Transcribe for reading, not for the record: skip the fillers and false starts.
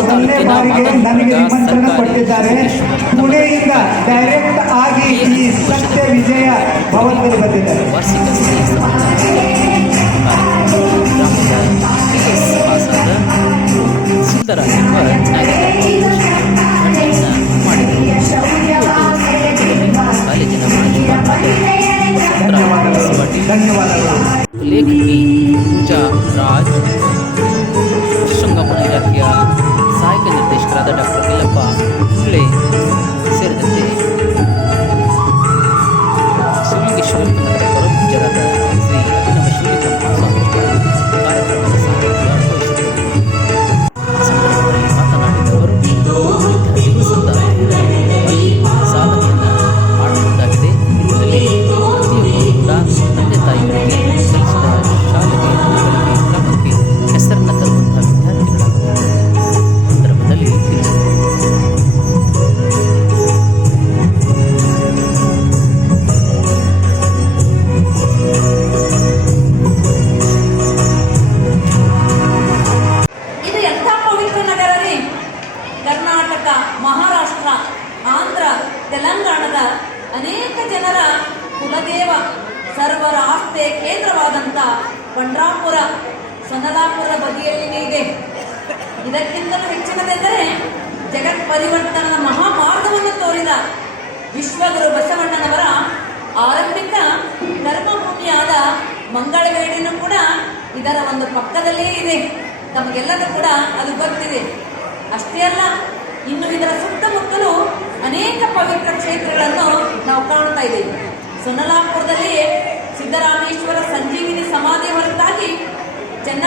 ಮೊದಲನೇ ಬಾರಿಗೆ ನನಗೆ ನಿಮಂತ್ರಣ ಕೊಟ್ಟಿದ್ದಾರೆ. ಪುಣೆಯಿಂದ ಡೈರೆಕ್ಟ್ ಆಗಿ ಈ ಸತ್ಯ ವಿಜಯ ಭವನದಲ್ಲಿ ಬಂದಿದ್ದಾರೆ. ವಾರ್ಷಿಕ ಸ್ನೇಹ ಸುಂದರವೆಂಬ ಕಾಲೇಜಿನ ಧನ್ಯವಾದಗಳು. ಲೇಖಕಿ ಪೂಜಾ ರಾಜ್, ಶ್ರೀರಂಗಪಟ್ಟಣ ಇಲಾಖೆಯ ಸಹಾಯಕ ನಿರ್ದೇಶಕರಾದ ಡಾಕ್ಟರ್ ಯಲ್ಲಪ್ಪ ಹುಳ್ಳೆ ಸೇರಿದಂತೆ ಶಿವಲಿಂಗೇಶ್ವರ ಕನ್ನಡದ ಪರಮಪೂಜ್ಯರಾದ ಶ್ರೀ ಅಭಿನವ ಶಿವಲಿಂಗಪ್ಪ ಸ್ವಾಮೀಜಿಗಳು ಕಾರ್ಯಕ್ರಮದ ಸಾನ್ನಿಧ್ಯ ವಹಿಸಿದರು. ಸಂದರ್ಭದಲ್ಲಿ ಮಾತನಾಡಿದವರು ಸಾಧನೆಯನ್ನು ಮಾಡಬಹುದಾಗಿದೆ. ಇದರಲ್ಲಿ ಪ್ರತಿಯೊಬ್ಬರು ಕೂಡ ತಂದೆ ತಾಯಿಗಳಿಗೆ ಕಲಿಸಿದ ಶಾಲೆಗೆ ಮಕ್ಕಳಿಗೆ ಕ್ರಮಕ್ಕೆ ಹೆಸರನ್ನು ತರುವಂತಹ ವಿದ್ಯಾರ್ಥಿಗಳಾಗಬೇಕು. ಸಂದರ್ಭದಲ್ಲಿ ತಿಳಿಸಿದರು. ಇದು ಎಂಥ ಪವಿತ್ರ ನಗರ ರೀ! ಕರ್ನಾಟಕ, ಮಹಾರಾಷ್ಟ್ರ, ಆಂಧ್ರ, ತೆಲಂಗಾಣದ ಅನೇಕ ಜನರ ಕುಲದೇವ, ಸರ್ವರ ಆಸ್ತೆ ಕೇಂದ್ರವಾದಂಥ ಪಂಡ್ರಾಪುರ ಸೊನ್ನಲಾಪುರ ಬದಿಯಲ್ಲಿನೇ ಇದೆ. ಇದಕ್ಕಿಂತಲೂ ಹೆಚ್ಚಿನದೆಂದರೆ ಜಗತ್ ಪರಿವರ್ತನದ ಮಹಾಮಾರ್ಗವನ್ನು ತೋರಿದ ವಿಶ್ವಗುರು ಬಸವಣ್ಣನವರ ಆರಂಭಿಕ ಧರ್ಮಭೂಮಿಯಾದ ಮಂಗಳವೇಡಿನೂ ಕೂಡ ಇದರ ಒಂದು ಪಕ್ಕದಲ್ಲೇ ಇದೆ. ತಮಗೆಲ್ಲರೂ ಕೂಡ ಅದು ಗೊತ್ತಿದೆ. ಅಷ್ಟೇ ಅಲ್ಲ, ಇನ್ನು ಇದರ ಸುತ್ತಮುತ್ತಲೂ ಅನೇಕ ಪವಿತ್ರ ಕ್ಷೇತ್ರಗಳನ್ನು ನಾವು ಕಾಣ್ತಾ ಇದ್ದೇವೆ. ಸೊನ್ನಲಾಪುರದಲ್ಲಿ ಸಿದ್ದರಾಮೇಶ್ವರ ಸಂಜೀವಿನಿ ಸಮಾಧಿ ಹೊರತಾಗಿ ಚೆನ್ನ